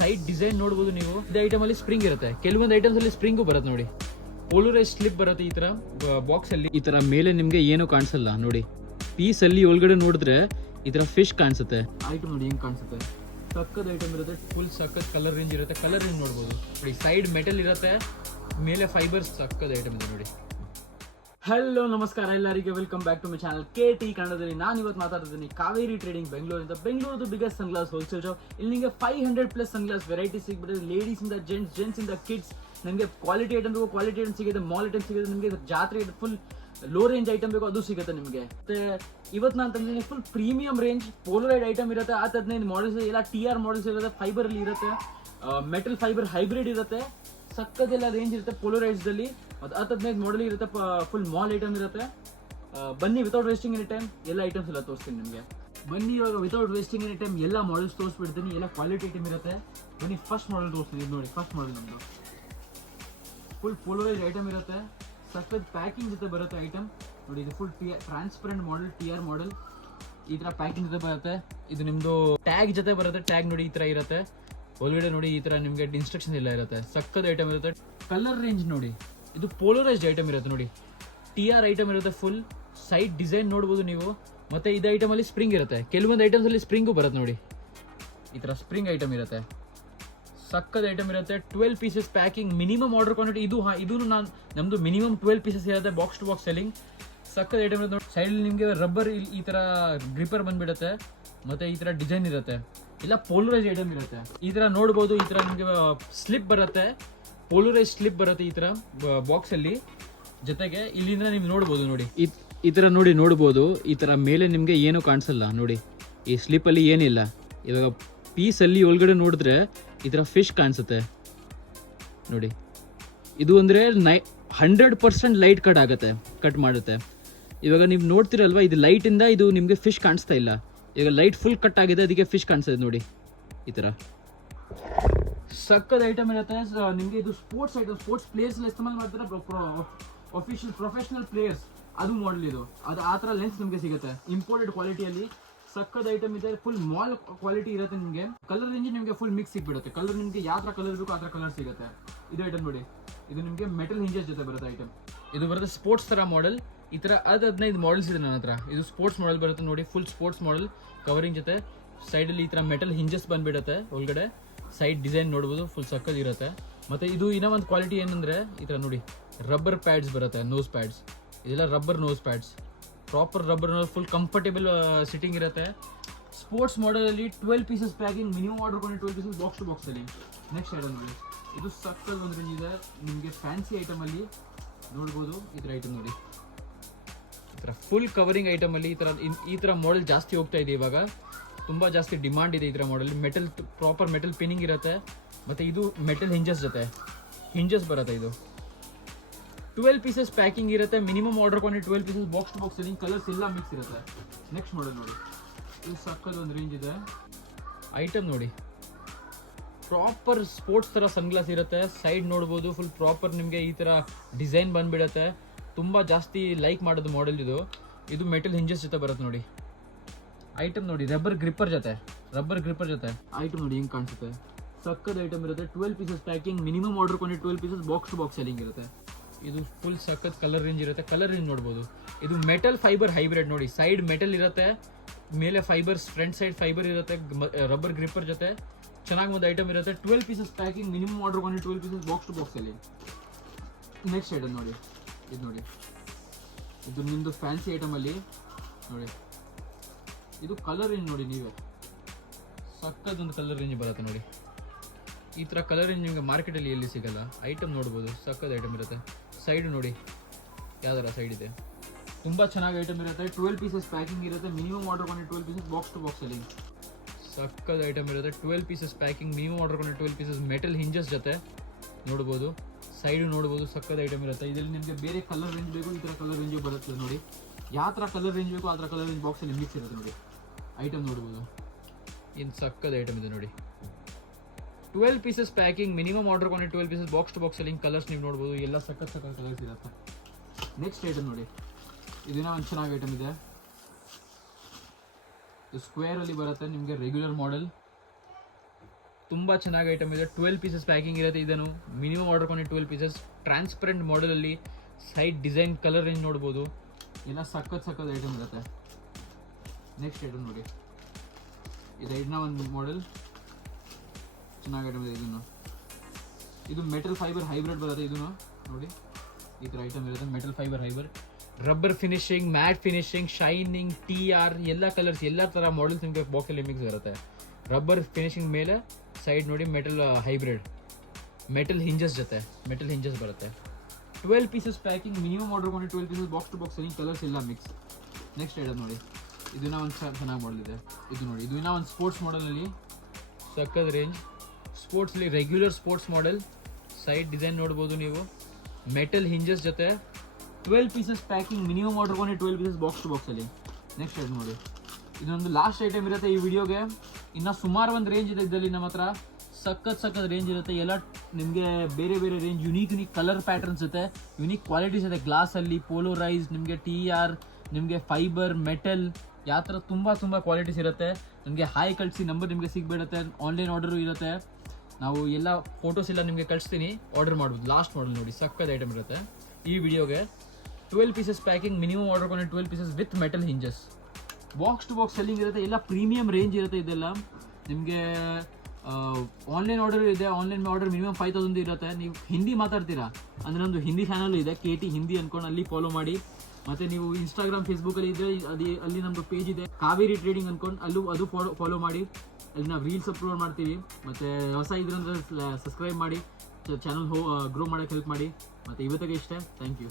Side design ನೋಡಬಹುದು ನೀವು. ಈ ಐಟಮ್ ಅಲ್ಲಿ ಸ್ಪ್ರಿಂಗ್ ಇರುತ್ತೆ, ಕೆಲವೊಂದು ಐಟಮ್ಸ್ ಅಲ್ಲಿ ಸ್ಪ್ರಿಂಗು ಬರುತ್ತೆ ನೋಡಿ. ಪೋಲರೈಸ್ ಸ್ಲಿಪ್ ಬರುತ್ತೆ ಈ ತರ ಬಾಕ್ಸ್ ಅಲ್ಲಿ. ಈ ತರ ಮೇಲೆ ನಿಮ್ಗೆ ಏನು ಕಾಣಿಸಲ್ಲ ನೋಡಿ. ಪೀಸ್ ಅಲ್ಲಿ ಒಳಗಡೆ ನೋಡಿದ್ರೆ ಈ ತರ ಫಿಶ್ ಕಾಣಿಸುತ್ತೆ. ಐಟಮ್ ನೋಡಿ ಹೆಂಗ್ ಕಾಣಿಸುತ್ತೆ, ಸಕ್ಕತ್ ಐಟಮ್ ಇರುತ್ತೆ. ಫುಲ್ ಸಕ್ಕತ್ ಕಲರ್ ರೇಂಜ್ ಇರುತ್ತೆ. ಕಲರ್ ರೇಂಜ್ ನೋಡಬಹುದು ನೋಡಿ. ಸೈಡ್ ಮೆಟಲ್ ಇರುತ್ತೆ, ಮೇಲೆ ಫೈಬರ್ಸ್. ಸಕ್ಕತ್ ಐಟಮ್ ಇದೆ ನೋಡಿ. ಹಲೋ ನಮಸ್ಕಾರ ಎಲ್ಲರಿಗೆ, welcome back to my channel KT ಕನ್ನಡದಲ್ಲಿ. ನಾನು ಇವತ್ತು ಮಾತಾಡ್ತಿದ್ದೀನಿ ಕಾವೇರಿ ಟ್ರೇಡಿಂಗ್ ಬೆಂಗಳೂರಿಂದ. Bengaluru biggest sunglass wholesale shop. ಇಲ್ಲಿ ನಿಮಗೆ 500+ ಸನ್ಗ್ಲಾಸ್ ವೆರೈಟಿ ಸಿಗ್ಬಿಡುತ್ತೆ. ಲೇಡೀಸ್ ಇಂದ ಜೆಂಟ್ಸ್ ಇಂದ ಕಿಡ್ಸ್. ನಿಮಗೆ ಕ್ವಾಲಿಟಿ ಐಟಮ್ ಬೇಕು, ಕ್ವಾಲಿಟಿ ಐಟಮ್ ಸಿಗುತ್ತೆ. ಮಾಲ್ ಐಟಮ್ ಸಿಗುತ್ತೆ ನಿಮಗೆ. ಜಾತ್ರೆ ಫುಲ್ ಲೋ ರೇಂಜ್ ಐಟಮ್ ಬೇಕು, ಅದು ಸಿಗುತ್ತೆ ನಿಮಗೆ. ಮತ್ತೆ ಇವತ್ತು ನಾನು ತಂದಿದ್ದೀನಿ ಫುಲ್ ಪ್ರೀಮಿಯಂ ರೇಂಜ್ ಪೋಲರೈಡ್ ಐಟಮ್ ಇರುತ್ತೆ. 15 ಮಾಡಲ್ಸ್ ಎಲ್ಲ TR ಮಾಡಲ್ಸ್ ಇರುತ್ತೆ. ಫೈಬರ್ ಅಲ್ಲಿ ಇರುತ್ತೆ, ಮೆಟಲ್ ಫೈಬರ್ ಹೈಬ್ರಿಡ್ ಇರುತ್ತೆ. ಸಕ್ಕದೆಲ್ಲ ರೇಂಜ್ ಇರುತ್ತೆ ಪೋಲರೈಡ್ಸ್ ಅಲ್ಲಿ. 15 ಮಾಡಲ್ ಇರುತ್ತೆ. ಫುಲ್ ಮಾಲ್ ಐಟಮ್ ಇರುತ್ತೆ. ಬನ್ನಿ ವಿತೌಟ್ ವೇಸ್ಟಿಂಗ್ ಎನಿ ಟೈಮ್ ಎಲ್ಲ ಐಟಮ್ಸ್ ಎಲ್ಲ ತೋರಿಸ್ತೀನಿ ನಿಮಗೆ. ಬನ್ನಿ ಇವಾಗ ವಿತೌಟ್ ವೇಸ್ಟಿಂಗ್ ಎನಿ ಟೈಮ್ ಎಲ್ಲ ಮಾಡಲ್ಸ್ ತೋರಿಸ್ಬಿಡ್ತೀನಿ. ಎಲ್ಲ ಕ್ವಾಲಿಟಿ ಐಟಮ್ ಇರುತ್ತೆ. ಬನ್ನಿ ಫಸ್ಟ್ ಮಾಡಲ್ ತೋರಿಸ್ತೀನಿ ನೋಡಿ. ಫಸ್ಟ್ ಮಾಡಲ್ ನಮ್ಮದು ಫುಲ್ ಪೋಲರೈಡ್ ಐಟಮ್ ಇರುತ್ತೆ. ಸಕ್ಕತ್ ಪ್ಯಾಕಿಂಗ್ ಜೊತೆ ಬರುತ್ತೆ ಐಟಮ್ ನೋಡಿ. ಇದು ಫುಲ್ ಟ್ರಾನ್ಸ್ಪರೆಂಟ್ ಮಾಡಲ್, TR ಮಾಡಲ್. ಈ ತರ ಪ್ಯಾಕಿಂಗ್ ಜೊತೆ ಬರುತ್ತೆ. ಇದು ನಿಮ್ದು ಟ್ಯಾಗ್ ಜೊತೆ ಬರುತ್ತೆ. ಟ್ಯಾಗ್ ನೋಡಿ ಈ ತರ ಇರುತ್ತೆ. ಒಳಗಡೆ ನೋಡಿ ಈ ತರ ನಿಮಗೆ ಇನ್ಸ್ಟ್ರಕ್ಷನ್ ಎಲ್ಲ ಇರುತ್ತೆ. ಸಕ್ಕತ್ ಐಟಮ್ ಇರುತ್ತೆ. ಕಲರ್ ರೇಂಜ್ ನೋಡಿ, ಇದು ಪೋಲರೈಸ್ಡ್ ಐಟಮ್ ಇರುತ್ತೆ ನೋಡಿ. TR ಐಟಮ್ ಇರುತ್ತೆ. ಫುಲ್ ಸೈಡ್ ಡಿಸೈನ್ ನೋಡಬಹುದು ನೀವು. ಮತ್ತೆ ಇದು ಐಟಮ್ ಅಲ್ಲಿ ಸ್ಪ್ರಿಂಗ್ ಇರುತ್ತೆ, ಕೆಲವೊಂದು ಐಟಮ್ಸ್ ಅಲ್ಲಿ ಸ್ಪ್ರಿಂಗು ಬರುತ್ತೆ ನೋಡಿ. ಈ ತರ ಸ್ಪ್ರಿಂಗ್ ಐಟಮ್ ಇರುತ್ತೆ. ಸಕ್ಕತ್ ಐಟಮ್ ಇರುತ್ತೆ. 12 pieces packing, minimum order quantity. ಇದು ನಮ್ದು ಮಿನಿಮಮ್ 12 ಪೀಸಸ್ ಇರುತ್ತೆ. Box to box selling. ಸಕ್ಕತ್ ಐಟಮ್ ಇರುತ್ತೆ ನೋಡಿ. ಸೈಡ್ ನಿಮಗೆ ರಬ್ಬರ್ ಈ ತರ ಗ್ರಿಪರ್ ಬಂದ್ಬಿಡುತ್ತೆ. ಮತ್ತೆ ಈ ತರ ಡಿಸೈನ್ ಇರುತ್ತೆ. ಇಲ್ಲ ಪೋಲರೈಸ್ ಐಟಮ್ ಇರುತ್ತೆ. ಈ ತರ ನೋಡಬಹುದು. ಈ ತರ ನಿಮಗೆ ಸ್ಲಿಪ್ ಬರುತ್ತೆ, ಪೋಲರೈಸ್ ಸ್ಲಿಪ್ ಬರುತ್ತೆ ಈ ತರ ಬಾಕ್ಸ್ ಅಲ್ಲಿ. ಜೊತೆಗೆ ಇಲ್ಲಿಂದ ನೀವು ನೋಡಬಹುದು ನೋಡಿ. ಈ ತರ ನೋಡಬಹುದು. ಈ ತರ ಮೇಲೆ ನಿಮ್ಗೆ ಏನು ಕಾಣಿಸಲ್ಲ ನೋಡಿ. ಈ ಸ್ಲಿಪ್ ಅಲ್ಲಿ ಏನಿಲ್ಲ. ಇವಾಗ ಪೀಸ್ ಅಲ್ಲಿ ಒಳಗಡೆ ನೋಡಿದ್ರೆ ಈ ತರ ಫಿಶ್ ಕಾಣಿಸುತ್ತೆ ನೋಡಿ. ಇದು ಅಂದ್ರೆ 100% ಲೈಟ್ ಕಟ್ ಮಾಡುತ್ತೆ. ಇವಾಗ ನೀವು ನೋಡ್ತಿರಲ್ವಾ, ಇದು ಲೈಟ್ ಇಂದ ಇದು ನಿಮ್ಗೆ ಫಿಶ್ ಕಾಣಿಸ್ತಾ ಇಲ್ಲ. ಈಗ ಲೈಟ್ ಫುಲ್ ಕಟ್ ಆಗಿದೆ, ಅದಕ್ಕೆ ಫಿಶ್ ಕಾಣಿಸ್ತದೆ ನೋಡಿ. ಈ ತರ ಸಕ್ಕದ ಐಟಮ್ ಇರುತ್ತೆ ನಿಮ್ಗೆ. ಇದು ಸ್ಪೋರ್ಟ್ಸ್ ಐಟಮ್, ಸ್ಪೋರ್ಟ್ಸ್ ಪ್ಲೇಯರ್ಸ್ ಎಲ್ಲ ಇಸ್ತೆಮಾಲ್ ಮಾಡ್ತಾರೆ. ಅಫಿಷಿಯಲ್ ಪ್ರೊಫೆಷನಲ್ ಪ್ಲೇಯರ್ಸ್ ಅದು ಮಾಡಲ್. ಇದು ಅದು ಆ ತರ ಲೆನ್ಸ್ ನಿಮ್ಗೆ ಸಿಗುತ್ತೆ ಇಂಪೋರ್ಟೆಡ್ ಕ್ವಾಲಿಟಿಯಲ್ಲಿ. ಸಕ್ಕದ ಐಟಮ್ ಇದೆ. ಫುಲ್ ಮಾಲ್ ಕ್ವಾಲಿಟಿ ಇರುತ್ತೆ ನಿಮಗೆ. ಕಲರ್ ರೇಂಜ್ ನಿಮಗೆ ಫುಲ್ ಮಿಕ್ಸ್ ಸಿಗ್ಬಿಡುತ್ತೆ. ಕಲರ್ ನಿಮಗೆ ಯಾವ ತರ ಕಲರ್ ಬೇಕು ಆ ತರ ಕಲರ್ ಸಿಗುತ್ತೆ. ಇದು ಐಟಮ್ ನೋಡಿ. ಇದು ನಿಮಗೆ ಮೆಟಲ್ ಹಿಂಜಸ್ ಜೊತೆ ಬರುತ್ತೆ ಐಟಮ್. ಇದು ಬರುತ್ತೆ ಸ್ಪೋರ್ಟ್ಸ್ ತರ ಮಾಡೆಲ್. ಈ ತರ 15 ಮಾಡಲ್ಸ್ ಇದೆ ನನ್ನ ಹತ್ರ. ಇದು ಸ್ಪೋರ್ಟ್ಸ್ ಮಾಡೆಲ್ ಬರುತ್ತೆ ನೋಡಿ. ಫುಲ್ ಸ್ಪೋರ್ಟ್ಸ್ ಮಾಡೆಲ್ ಕವರಿಂಗ್ ಜೊತೆ. ಸೈಡ್ ಅಲ್ಲಿ ಈ ತರ ಮೆಟಲ್ ಹಿಂಜಸ್ ಬಂದ್ಬಿಡುತ್ತೆ ಒಳಗಡೆ. ಸೈಡ್ ಡಿಸೈನ್ ನೋಡಬಹುದು. ಫುಲ್ ಸಕ್ಕದ್ ಇರುತ್ತೆ. ಮತ್ತೆ ಇದು ಇನ್ನೂ ಒಂದು ಕ್ವಾಲಿಟಿ ಏನಂದ್ರೆ ಈ ತರ ನೋಡಿ, ರಬ್ಬರ್ ಪ್ಯಾಡ್ಸ್ ಬರುತ್ತೆ, ನೋಸ್ ಪ್ಯಾಡ್ಸ್. ಇದೆಲ್ಲ rubber nose pads, proper rubber. Full comfortable sitting ಇರುತ್ತೆ. ಸ್ಪೋರ್ಟ್ಸ್ ಮಾಡೆಲ್ ಅಲ್ಲಿ 12 ಪೀಸಸ್ ಪ್ಯಾಕಿಂಗ್, ಮಿನಿಮಮ್ ಆರ್ಡರ್ ಕೊಂಡು 12 ಪೀಸಸ್ ಬಾಕ್ಸ್ ಟು ಬಾಕ್ಸ್ ಅಲ್ಲಿ. ನೆಕ್ಸ್ಟ್ ಐಟಮ್ ನೋಡಿ. ಇದು ಸಕ್ಕದ್ ಒಂದು ರೇಂಜ್ ಇದೆ ನಿಮಗೆ. ಫ್ಯಾನ್ಸಿ ಐಟಮ್ ಅಲ್ಲಿ ನೋಡ್ಬೋದು. ಈ ತರ ಐಟಮ್ ನೋಡಿ. ಈ ತರ ಫುಲ್ ಕವರಿಂಗ್ ಐಟಮ್ ಅಲ್ಲಿ ಈ ತರ ಮಾಡೆಲ್ ಜಾಸ್ತಿ ಹೋಗ್ತಾ ಇದೆ ಇವಾಗ. ತುಂಬಾ ಜಾಸ್ತಿ ಡಿಮಾಂಡ್ ಇದೆ ಈ ತರ model. Metal proper metal pinning ಇರುತ್ತೆ. ಮತ್ತೆ ಇದು ಮೆಟಲ್ ಹಿಂಜಸ್ ಜೊತೆ ಹಿಂಜಸ್ ಬರುತ್ತೆ. ಇದು 12 ಪೀಸಸ್ ಪ್ಯಾಕಿಂಗ್ ಇರುತ್ತೆ. Minimum order quantity 12 pieces box to box ಅಲ್ಲಿ. ಕಲರ್ಸ್ ಎಲ್ಲ ಮಿಕ್ಸ್ ಇರುತ್ತೆ. ನೆಕ್ಸ್ಟ್ ಮಾಡೆಲ್ ನೋಡಿ. ಇದು ಸಕ್ಕದ ಒಂದು ರೇಂಜ್ ಇದೆ ಐಟಮ್ ನೋಡಿ. ಪ್ರಾಪರ್ ಸ್ಪೋರ್ಟ್ಸ್ ತರ ಸನ್ಗ್ಲಾಸ್ ಇರುತ್ತೆ. ಸೈಡ್ ನೋಡ್ಬೋದು. ಫುಲ್ ಪ್ರಾಪರ್ ನಿಮಗೆ ಈ ತರ ಡಿಸೈನ್ ಬಂದ್ಬಿಡುತ್ತೆ. ತುಂಬಾ ಜಾಸ್ತಿ ಲೈಕ್ ಮಾಡೋದು ಮಾಡೆಲ್ ಇದು. ಇದು ಮೆಟಲ್ ಹಿಂಜಸ್ ಜೊತೆ ಬರುತ್ತೆ ನೋಡಿ. ಐಟಮ್ ನೋಡಿ, ರಬ್ಬರ್ ಗ್ರಿಪ್ಪರ್ ಜೊತೆ ಐಟಮ್ ನೋಡಿ ಹೆಂಗ್ ಕಾಣಿಸುತ್ತೆ. ಸಕ್ಕದ ಐಟಮ್ ಇರುತ್ತೆ. 12 pieces packing, minimum order quantity 12 pieces box to box selling ಇರುತ್ತೆ. ಇದು ಫುಲ್ ಸಕ್ಕತ್ ಕಲರ್ ರೇಂಜ್ ಇರುತ್ತೆ. ಕಲರ್ ರೇಂಜ್ ನೋಡಬಹುದು. ಇದು ಮೆಟಲ್ ಫೈಬರ್ ಹೈಬ್ರಿಡ್ ನೋಡಿ. ಸೈಡ್ ಮೆಟಲ್ ಇರುತ್ತೆ, ಮೇಲೆ ಫೈಬರ್ಸ್, ಫ್ರಂಟ್ ಸೈಡ್ ಫೈಬರ್ ಇರುತ್ತೆ ರಬ್ಬರ್ ಗ್ರಿಪ್ಪರ್ ಜೊತೆ. ಚೆನ್ನಾಗಿ ಒಂದು ಐಟಮ್ ಇರುತ್ತೆ. 12 pieces packing, minimum order quantity 12 pieces box to box ಅಲ್ಲಿ. ನೆಕ್ಸ್ಟ್ ಐಟಮ್ ನೋಡಿ. ಇದು ನೋಡಿ, ಇದು ನಿಮ್ದು ಫ್ಯಾನ್ಸಿ ಐಟಮ್ ಅಲ್ಲಿ ನೋಡಿ. ಇದು ಕಲರ್ ರೇಂಜ್ ನೋಡಿ ನೀವೇ. ಸಕ್ಕದೊಂದು ಕಲರ್ ರೇಂಜ್ ಬರುತ್ತೆ ನೋಡಿ. ಈ ತರ ಕಲರ್ ರೇಂಜ್ ನಿಮಗೆ ಮಾರ್ಕೆಟಲ್ಲಿ ಎಲ್ಲಿ ಸಿಗಲ್ಲ. ಐಟಮ್ ನೋಡ್ಬೋದು. ಸಕ್ಕದ ಐಟಮ್ ಇರುತ್ತೆ. ಸೈಡ್ ನೋಡಿ ಯಾವ್ದಾರ ಸೈಡ್ ಇದೆ. ತುಂಬಾ ಚೆನ್ನಾಗಿ ಐಟಮ್ ಇರುತ್ತೆ. 12 ಪೀಸಸ್ ಪ್ಯಾಕಿಂಗ್ ಇರುತ್ತೆ. Minimum order quantity 12 pieces box to box ಅಲ್ಲಿ. ಸಕ್ಕದ ಐಟಮ್ ಇರುತ್ತೆ. 12 pieces packing, minimum order quantity 12 pieces metal hinges ಜೊತೆ ನೋಡ್ಬೋದು. ಸೈಡ್ ನೋಡ್ಬೋದು. ಸಕ್ಕದ ಐಟಮ್ ಇರುತ್ತೆ. ಇದರಲ್ಲಿ ನಿಮಗೆ ಬೇರೆ ಕಲರ್ ರೇಂಜ್ ಬೇಕು, ಈ ತರ ಕಲರ್ ರೇಂಜ್ ಬರುತ್ತೆ ನೋಡಿ. ಯಾವ ತರ ಕಲರ್ ರೇಂಜ್ ಬೇಕು ಆ ತರ ಕಲರ್ ರೇಂಜ್ ಬಾಕ್ಸ್ ಅಲ್ಲಿ ಮಿಕ್ಸ್ ಇರುತ್ತೆ ನೋಡಿ. ಐಟಮ್ ನೋಡ್ಬೋದು. ಇನ್ನು ಸಕ್ಕದ ಐಟಮ್ ಇದೆ ನೋಡಿ. 12 pieces packing, minimum order quantity 12 pieces box to box ಅಲ್ಲಿ. ಕಲರ್ಸ್ ನೀವು ನೋಡ್ಬೋದು. ಎಲ್ಲ ಸಕ್ಕತ್ ಕಲರ್ಸ್ ಇರುತ್ತೆ. ನೆಕ್ಸ್ಟ್ ಐಟಮ್ ನೋಡಿ. ಇದನ್ನ ಒಂದು ಚೆನ್ನಾಗಿ ಐಟಮ್ ಇದೆ. ಇದು ಸ್ಕ್ವೇರ್ ಅಲ್ಲಿ ಬರುತ್ತೆ ನಿಮಗೆ. ರೆಗ್ಯುಲರ್ ಮಾಡೆಲ್ ತುಂಬ ಚೆನ್ನಾಗಿ ಐಟಮ್ ಇದೆ. 12 ಪೀಸಸ್ ಪ್ಯಾಕಿಂಗ್ ಇರುತ್ತೆ. ಇದನ್ನು ಮಿನಿಮಮ್ ಆರ್ಡರ್ ಕೊಂಡು 12 ಪೀಸಸ್. ಟ್ರಾನ್ಸ್ಪರೆಂಟ್ ಮಾಡೆಲಲ್ಲಿ ಸೈಡ್ ಡಿಸೈನ್ ಕಲರ್ ರೇಂಜ್ ನೋಡ್ಬೋದು. ಎಲ್ಲ ಸಖತ್ ಐಟಮ್ ಇರುತ್ತೆ. ನೆಕ್ಸ್ಟ್ ಐಟಮ್ ನೋಡಿ, ಇದು ಇದನ್ನ ಒಂದು ಮಾಡೆಲ್ ಚೆನ್ನಾಗಿ ಐಟಮ್ ಇದೆ. ಇದು ಮೆಟಲ್ ಫೈಬರ್ ಹೈಬ್ರಿಡ್ ಬರುತ್ತೆ. ಇದನ್ನು ನೋಡಿ ಈ ಥರ ಐಟಮ್ ಇರುತ್ತೆ. Metal fibre hybrid, rubber finishing, matte finishing, shining, TR ಎಲ್ಲ ಕಲರ್ಸ್ ಎಲ್ಲ ಥರ ಮಾಡೆಲ್ಸ್ ನಿಮಗೆ ಬಾಕ್ಸಲ್ಲಿ ಮಿಕ್ಸ್ ಇರುತ್ತೆ. ರಬ್ಬರ್ ಫಿನಿಶಿಂಗ್ ಮೇಲೆ ಸೈಡ್ ನೋಡಿ ಮೆಟಲ್ ಹೈಬ್ರಿಡ್, ಮೆಟಲ್ ಹಿಂಜಸ್ ಜೊತೆ ಮೆಟಲ್ ಹಿಂಜಸ್ ಬರುತ್ತೆ. 12 ಪೀಸಸ್ ಪ್ಯಾಕಿಂಗ್, ಮಿನಿಮಮ್ ಆರ್ಡರ್ ಕೊಂಡು 12 pieces, box to box selling, colours ಎಲ್ಲ ಮಿಕ್ಸ್. ನೆಕ್ಸ್ಟ್ ಐಟಮ್ ನೋಡಿ, ಇದನ್ನ ಒಂದು ಚೆನ್ನಾಗಿ ಮಾಡೆಲ್ ಇದೆ. ಇದು ನೋಡಿ, ಇದು ಇನ್ನೂ ಒಂದು ಸ್ಪೋರ್ಟ್ಸ್ ಮಾಡೆಲಲ್ಲಿ ಸಕ್ಕದ ರೇಂಜ್. ಸ್ಪೋರ್ಟ್ಸಲ್ಲಿ regular sports model, side design ನೋಡ್ಬೋದು ನೀವು, ಮೆಟಲ್ ಹಿಂಜಸ್ ಜೊತೆ 12 ಪೀಸಸ್ ಪ್ಯಾಕಿಂಗ್, ಮಿನಿಮಮ್ ಆರ್ಡರ್ ಕೊಂಡು 12 ಪೀಸಸ್, ಬಾಕ್ಸ್ ಟು ಬಾಕ್ಸಲ್ಲಿ. ನೆಕ್ಸ್ಟ್ ಐಟಮ್ ನೋಡಿ, ಇದೊಂದು ಲಾಸ್ಟ್ ಐಟಮ್ ಇರುತ್ತೆ ಈ ವಿಡಿಯೋಗೆ. ಇನ್ನು ಸುಮಾರು ಒಂದು ರೇಂಜ್ ಇದೆ ಇದರಲ್ಲಿ ನಮ್ಮ ಹತ್ರ. ಸಖತ್ ರೇಂಜ್ ಇರುತ್ತೆ. ಎಲ್ಲ ನಿಮಗೆ ಬೇರೆ ರೇಂಜ್, ಯುನೀಕ್ ಕಲರ್ ಪ್ಯಾಟರ್ನ್ಸ್ ಇರುತ್ತೆ, ಯುನೀಕ್ ಕ್ವಾಲಿಟೀಸ್ ಇದೆ. ಗ್ಲಾಸಲ್ಲಿ ಪೋಲೋರೈಸ್, ನಿಮಗೆ TR, ನಿಮಗೆ ಫೈಬರ್, ಮೆಟಲ್, ಯಾವ ಥರ ತುಂಬ ಕ್ವಾಲಿಟೀಸ್ ಇರುತ್ತೆ. ನಿಮಗೆ ಹಾಯ್ ಕಳಿಸಿ, ನಂಬರ್ ನಿಮಗೆ ಸಿಗ್ಬಿಡುತ್ತೆ. ಆನ್ಲೈನ್ ಆರ್ಡರು ಇರುತ್ತೆ. ನಾವು ಎಲ್ಲ ಫೋಟೋಸ್ ಎಲ್ಲ ನಿಮಗೆ ಕಳಿಸ್ತೀನಿ, ಆರ್ಡರ್ ಮಾಡ್ಬೋದು. ಲಾಸ್ಟ್ ಮಾಡೆಲ್ ನೋಡಿ, ಸಕ್ಕತ್ ಐಟಮ್ ಇರುತ್ತೆ ಈ ವಿಡಿಯೋಗೆ. 12 ಪೀಸಸ್ ಪ್ಯಾಕಿಂಗ್, ಮಿನಿಮಮ್ ಆರ್ಡರ್ ಕೊಂಡು 12 pieces with metal hinges, box to box selling ಇರುತ್ತೆ. ಎಲ್ಲ ಪ್ರೀಮಿಯಂ ರೇಂಜ್ ಇರುತ್ತೆ. ಇದೆಲ್ಲ ನಿಮಗೆ ಆನ್ಲೈನ್ ಆರ್ಡರ್ ಇದೆ. ಆನ್ಲೈನ್ ಆರ್ಡರ್ ಮಿನಿಮಮ್ 5000 ಇರುತ್ತೆ. ನೀವು ಹಿಂದಿ ಮಾತಾಡ್ತೀರಾ ಅಂದರೆ ನಮ್ಮದು ಹಿಂದಿ ಚಾನಲ್ ಇದೆ, KT ಹಿಂದಿ ಅಂದ್ಕೊಂಡು ಅಲ್ಲಿ ಫಾಲೋ ಮಾಡಿ. ಮತ್ತು ನೀವು ಇನ್ಸ್ಟಾಗ್ರಾಮ್, ಫೇಸ್ಬುಕ್ಕಲ್ಲಿ ಇದ್ದರೆ ಅಲ್ಲಿ ನಮ್ಮದು ಪೇಜ್ ಇದೆ, ಕಾವೇರಿ ಟ್ರೇಡಿಂಗ್ ಅಂದ್ಕೊಂಡು, ಅದು ಫಾಲೋ ಮಾಡಿ. ಅಲ್ಲಿ ನಾವು ರೀಲ್ಸ್ ಅಪ್ಲೋಡ್ ಮಾಡ್ತೀವಿ. ಮತ್ತು ಹೊಸ ಇದ್ರಂದ್ರೆ ಸಬ್ಸ್ಕ್ರೈಬ್ ಮಾಡಿ, ಚಾನಲ್ ಗ್ರೋ ಮಾಡೋಕ್ಕೆ ಹೆಲ್ಪ್ ಮಾಡಿ. ಮತ್ತು ಇವತ್ತಿಗೆ ಇಷ್ಟೇ. Thank you.